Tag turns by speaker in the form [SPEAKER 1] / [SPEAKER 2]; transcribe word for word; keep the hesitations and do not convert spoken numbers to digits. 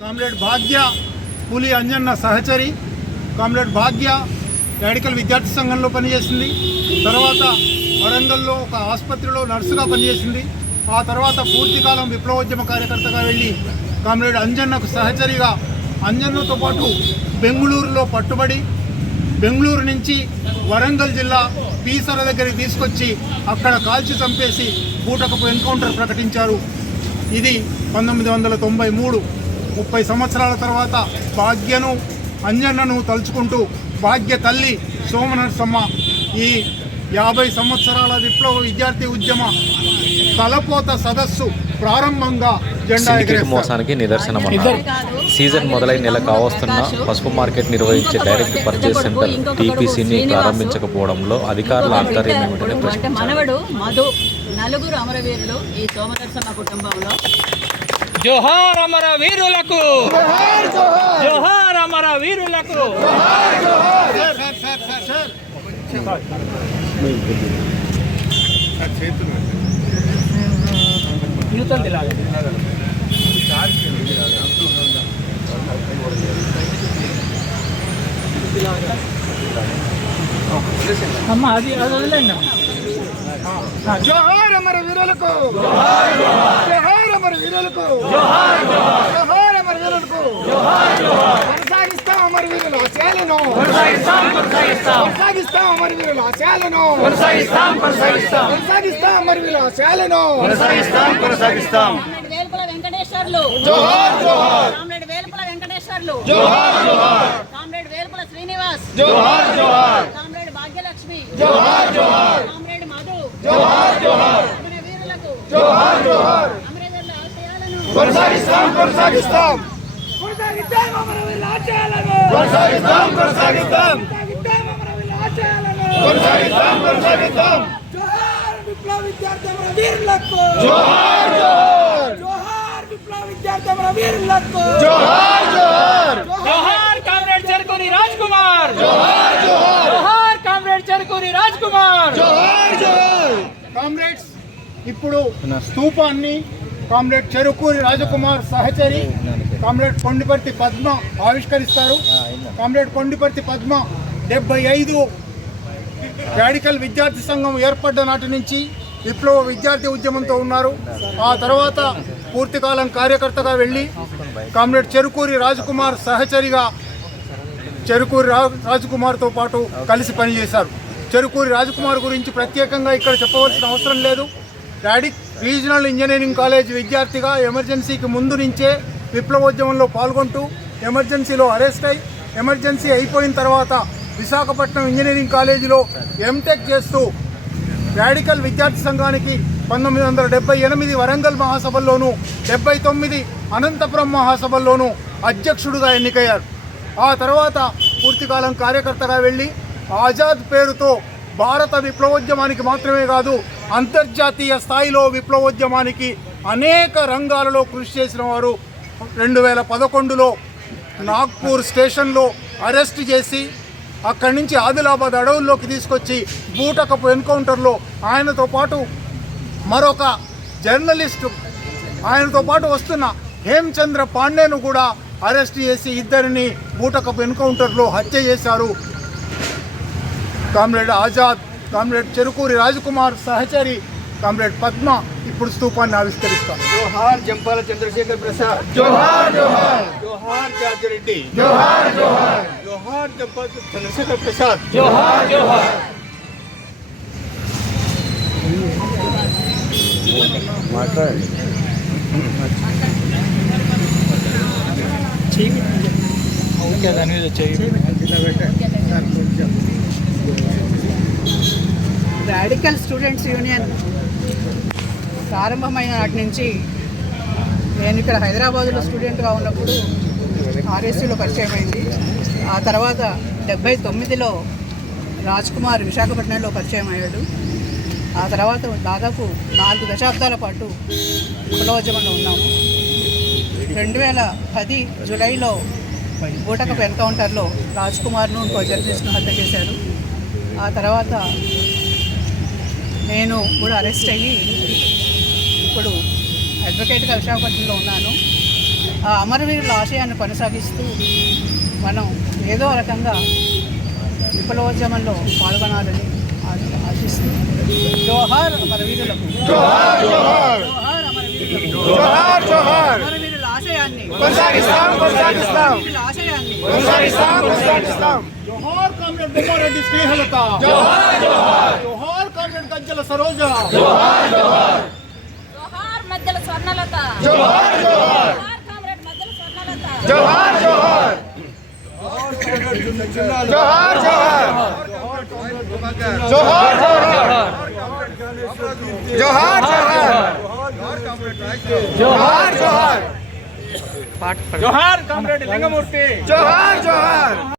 [SPEAKER 1] Comrade Bhagya Puli Anjanna సహచరి. Comrade Bhagya radical విద్యార్థి సంఘంలో పనిచేసింది. తర్వాత వరంగల్లో ఒక ఆసుపత్రిలో నర్సుగా పనిచేసింది. ఆ తర్వాత పూర్తికాలం విప్లవోద్యమ కార్యకర్తగా వెళ్ళి కామ్రేడ్ అంజన్నకు సహచరిగా అంజన్నతో పాటు బెంగళూరులో పట్టుబడి బెంగళూరు నుంచి వరంగల్ జిల్లా పీసర దగ్గరికి తీసుకొచ్చి అక్కడ కాల్చి చంపేసి బూటకపు ఎన్కౌంటర్ ప్రకటించారు. ఇది పంతొమ్మిది వందల తొంభై మూడు ముప్పై సంవత్సరాల తర్వాత భాగ్యను అంజన్నను తలుచుకుంటూ భాగ్య తల్లి సోమనరసమ్మ ఈ యాభై సంవత్సరాల విప్లవ విద్యార్థి ఉద్యమ తలపోత సదస్సు ప్రారంభంగా
[SPEAKER 2] సిండికేట్ మోసానికి నిదర్శనం అన్నారు. సీజన్ మొదలై నెల కావస్తున్న పసుపు మార్కెట్ నిర్వహించే డైరెక్ట్ పర్చేస్ సెంటర్ టీపీసీని ప్రారంభించకపోవడంలో అధికారుల ఆంతర్యం ఏమిటని ప్రశ్నించారు.
[SPEAKER 3] మనవడు మధు నలుగురు అమరవీరులు ఈ సోమనరసమ్మ కుటుంబంలో.
[SPEAKER 4] జోహార్ అమర వీరులకు, జోహార్ అమర వీరులకు. అమ్మ అది అది వదిలేండి.
[SPEAKER 1] జోహార్ అమర వీరులకు, జోహార్ అమర వీరులకు, జోహార్ అమర వీరులకు. కొనసాగిస్తాం అమర వీరుల ఆశయాలను, కొనసాగిస్తాం అమర వీరుల ఆశయాలను, కొనసాగిస్తాం అమర వీరుల ఆశయాలను, కొనసాగిస్తాం.
[SPEAKER 3] వేల్పుల వెంకటేశ్వర్లు
[SPEAKER 1] జోహార్ జోహార్,
[SPEAKER 3] కామ్రేడ్ వేల్పుల వెంకటేశ్వర్లు
[SPEAKER 1] జోహార్ జోహార్,
[SPEAKER 3] కామ్రేడ్ వేల్పుల శ్రీనివాస్
[SPEAKER 1] జోహార్ జోహార్,
[SPEAKER 3] కామ్రేడ్ భాగ్యలక్ష్మి
[SPEAKER 1] జోహార్ జోహార్,
[SPEAKER 3] కామ్రేడ్ మధు
[SPEAKER 1] జోహార్ జోహార్,
[SPEAKER 3] అమరవీరులకు
[SPEAKER 1] జోహార్ జోహార్.
[SPEAKER 3] అమరవీరుల ఆశయాలను
[SPEAKER 1] కొనసాగిస్తాం కొనసాగిస్తాం
[SPEAKER 3] కొనసాగిస్తాం అమరవీరుల ఆశయాలను
[SPEAKER 1] కొనసాగిస్తాం కొనసాగిస్తాం కొనసాగిస్తాం కొనసాగిస్తాం.
[SPEAKER 5] జోహార్ విప్లవ విద్యార్థి అమరవీరులకు,
[SPEAKER 1] జోహార్ జోహార్,
[SPEAKER 5] జోహార్ విప్లవ విద్యార్థి అమరవీరులకు,
[SPEAKER 1] జోహార్ జోహార్,
[SPEAKER 4] జోహార్ కామ్రేడ్ చెరుకూరి రాజ్ కుమార్,
[SPEAKER 1] జోహార్ జోహార్,
[SPEAKER 4] జోహార్ కామ్రేడ్ చెరుకూరి రాజ్ కుమార్.
[SPEAKER 1] జోహార్ జోహార్. కామ్రేడ్స్, ఇప్పుడు స్తూపాన్ని కామ్రేడ్ చెరుకూరి రాజకుమార్ సహచరి కామ్రేడ్ కొండిపర్తి పద్మ ఆవిష్కరిస్తారు. కామ్రేడ్ కొండిపర్తి పద్మ డెబ్బై ఐదు రాడికల్ విద్యార్థి సంఘం ఏర్పడ్డ నాటి నుంచి విప్లవ విద్యార్థి ఉద్యమంతో ఉన్నారు. ఆ తర్వాత పూర్తికాలం కార్యకర్తగా వెళ్ళి కామ్రేడ్ చెరుకూరి రాజకుమార్ సహచరిగా చెరుకూరి రా రాజకుమార్తో పాటు కలిసి పనిచేశారు. చెరుకూరి రాజకుమార్ గురించి ప్రత్యేకంగా ఇక్కడ చెప్పవలసిన అవసరం లేదు. రాడి రీజనల్ ఇంజనీరింగ్ కాలేజ్ విద్యార్థిగా ఎమర్జెన్సీకి ముందు నుంచే విప్లవోద్యమంలో పాల్గొంటూ ఎమర్జెన్సీలో అరెస్ట్ అయి ఎమర్జెన్సీ అయిపోయిన తర్వాత విశాఖపట్నం ఇంజనీరింగ్ కాలేజీలో ఎంటెక్ చేస్తూ రాడికల్ విద్యార్థి సంఘానికి పంతొమ్మిది వందల డెబ్బై ఎనిమిది వరంగల్ మహాసభల్లోనూ డెబ్బై తొమ్మిది అనంతపురం మహాసభల్లోనూ అధ్యక్షుడిగా ఎన్నికయ్యారు. ఆ తర్వాత పూర్తికాలం కార్యకర్తగా వెళ్ళి ఆజాద్ పేరుతో భారత విప్లవోద్యమానికి మాత్రమే కాదు అంతర్జాతీయ స్థాయిలో విప్లవోద్యమానికి అనేక రంగాలలో కృషి చేసిన వారు. రెండు వేల పదకొండులో నాగ్పూర్ స్టేషన్లో అరెస్ట్ చేసి అక్కడి నుంచి ఆదిలాబాద్ అడవుల్లోకి తీసుకొచ్చి బూటకపు ఎన్కౌంటర్లో ఆయనతో పాటు మరొక జర్నలిస్టు ఆయనతో పాటు వస్తున్న హేమచంద్ర పాండేను కూడా అరెస్ట్ చేసి ఇద్దరిని బూటకపు ఎన్కౌంటర్లో హత్య చేశారు. కామ్రేడ్ ఆజాద్, కామ్రేడ్ చెరుకూరి రాజకుమార్ సహచరి కామ్రేడ్ పద్మ ఇప్పుడు స్తూపాన్ని ఆవిష్కరిస్తారు.
[SPEAKER 6] జోహార్ జంపాల చంద్రశేఖర్ ప్రసాద్,
[SPEAKER 1] జోహార్ జోహార్,
[SPEAKER 6] జోహార్ జార్జిరెడ్డి,
[SPEAKER 1] జోహార్ జోహార్,
[SPEAKER 6] జోహార్ జంపాల చంద్రశేఖర్ ప్రసాద్.
[SPEAKER 4] జోహార్ జోహార్.
[SPEAKER 5] రాడికల్ స్టూడెంట్స్ యూనియన్ ప్రారంభమైన నాటి నుంచి నేను ఇక్కడ హైదరాబాదులో స్టూడెంట్గా ఉన్నప్పుడు ఆర్ఎస్సీలో పరిచయం అయింది. ఆ తర్వాత డెబ్బై తొమ్మిదిలో రాజ్ కుమార్ విశాఖపట్నంలో పరిచయం అయ్యాడు. ఆ తర్వాత దాదాపు నాలుగు దశాబ్దాల పాటు విప్లవోద్యమంలో ఉన్నాము. రెండు వేల పది జూలైలో బూటకపు ఎన్కౌంటర్లో రాజ్ కుమార్ను ఇంకో జర్నలిస్ట్ను హత్య చేశారు. ఆ తర్వాత నేను కూడా అరెస్ట్ అయ్యి ఇప్పుడు అడ్వకేట్గా విశాఖపట్నంలో ఉన్నాను. ఆ అమరవీరుల ఆశయాన్ని కొనసాగిస్తూ మనం ఏదో రకంగా విప్లవోద్యమంలో పాల్గొనాలని ఆ- ఆశిస్తూ జోహార్ అమరవీరులకు
[SPEAKER 1] జోహార్ జోహార్
[SPEAKER 5] జోహార్ అమరవీరులకు
[SPEAKER 1] జోహార్ జోహార్
[SPEAKER 5] అమరవీరుల ఆశయాన్ని
[SPEAKER 1] కొనసాగిస్తాం కొనసాగిస్తాం
[SPEAKER 5] అమరవీరుల ఆశయాన్ని
[SPEAKER 1] కొనసాగిస్తాం కొనసాగిస్తాం జోహార్ కామ్రేడ్ బొమ్మారెడ్డి స్నేహలత జోహార్ జోహార్ జోహార్ కామ్రేడ్ గజ్జల సరోజ జోహార్ జోహార్
[SPEAKER 3] జోహార్ మధ్యల స్వర్ణలత
[SPEAKER 1] జోహార్ జోహార్
[SPEAKER 3] జోహార్ కామ్రేడ్ మధ్యల స్వర్ణలత
[SPEAKER 1] జోహార్ జోహార్ జోహార్ జోహార్ జోహార్ జోహార్ జోహార్ జోహార్
[SPEAKER 4] జోహార్ కామ్రేడ్ లింగమూర్తి
[SPEAKER 1] జోహార్ జోహార్